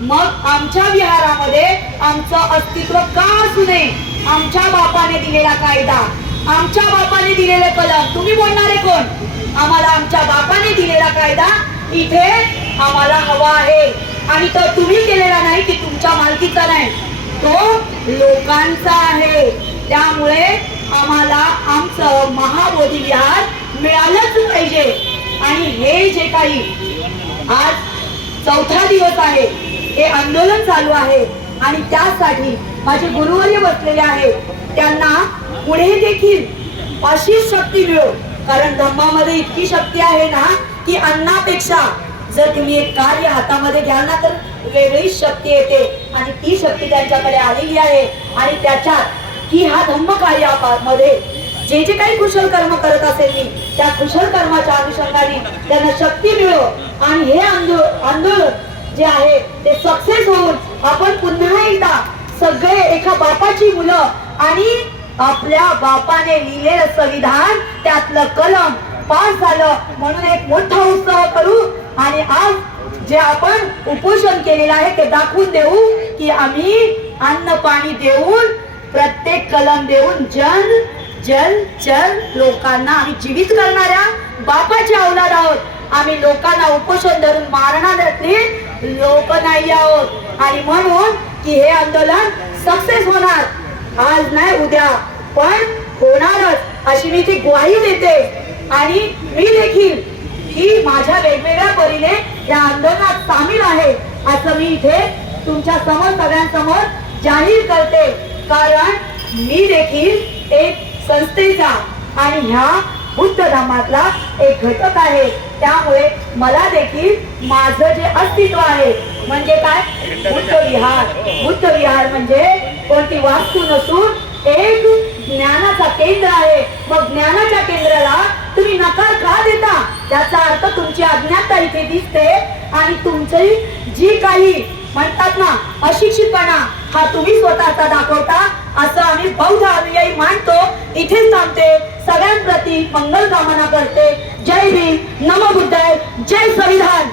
मग आमच्या विहारामध्ये आमचं अस्तित्व का असू नये? आमच्या बापाने दिलेला कायदा, आमच्या बापाने दिलेले कलम, तुम्ही बोलणारे कोण? आम्हाला आमच्या बापाने दिलेला कायदा इथे आम्हाला हवा आहे. आणि तो तुम्ही केलेला नाही की तुमच्या मालकीचा नाही, तो लोकांचा आहे. त्यामुळे आम्हाला आमचं महाबोधी विहार मिळालंच पाहिजे. आणि हे जे काही आज 4था दिवस आहे, हे आंदोलन चालू आहे आणि त्यासाठी माझे गुरुवर्य बसलेले आहेत. त्यांना पुढे देखील अशीच शक्ती मिळो, कारण धम्मामध्ये इतकी शक्ती आहे ना की अन्नापेक्षा जर तुम्ही एक कार्य हातामध्ये घ्याल ना तर वेगळीच शक्ती येते. आणि ती शक्ती त्यांच्याकडे आलेली आहे. आणि त्याच्यात की हा धम्म कार्यामध्ये जे जे काही कुशल कर्म करत असेल मी, त्या कुशल कर्माच्या अनुषंगाने त्यांना शक्ती मिळो आणि हे आंदोलन जे आहे ते सक्सेस होऊन आपण पुन्हा एकदा सगळे एका बापाची मुलं आणि आपल्या बापाने लिहिलेलं संविधान त्यातलं कलम पास झालं म्हणून एक मोठा उत्सव करू. आणि आज जे आपण उपोषण केलेलं आहे ते दाखवून देऊ की आम्ही अन्न पाणी देऊन, प्रत्येक कलम देऊन जन जल चल लोकांना आम्ही जीवित करणाऱ्या बापाचे औलाद आहोत. आम्ही लोकांना उपोषण धरून मारणाऱ्यातले लोक नाही आहोत. आणि म्हणून की हे आंदोलन सक्सेस होणार, आज नाही उद्या पण होणारच अशी मी ती ग्वाही देते. आणि मी देखील की माझ्या वेगवेगळ्या परीने या आंदोलनात सामील आहे असं मी इथे तुमच्या समोर सगळ्यांसमोर जाहीर करते. कारण मी देखील एक संस्थेचा आणि ह्या बुद्ध धर्मातला एक घटक आहे. त्यामुळे मला देखील माझं जे अस्तित्व आहे म्हणजे काय, बुद्ध विहार. बुद्ध विहार म्हणजे कोणती वास्तू नसून एक ज्ञानाचा केंद्र आहे. मग ज्ञानाच्या केंद्राला तुम्ही नकार का देता? त्याचा अर्थ तुमची अज्ञानता इथे दिसते आणि तुमची जी काही म्हणतात ना अशिक्षितपणा हा तुम्ही स्वतःचा दाखवता असं आम्ही बौद्ध अनुयायी मानतो. इथेच थांबते. सगळ्यांप्रती मंगल कामना करते. जय भीम, नमो बुद्धाय, जय संविधान.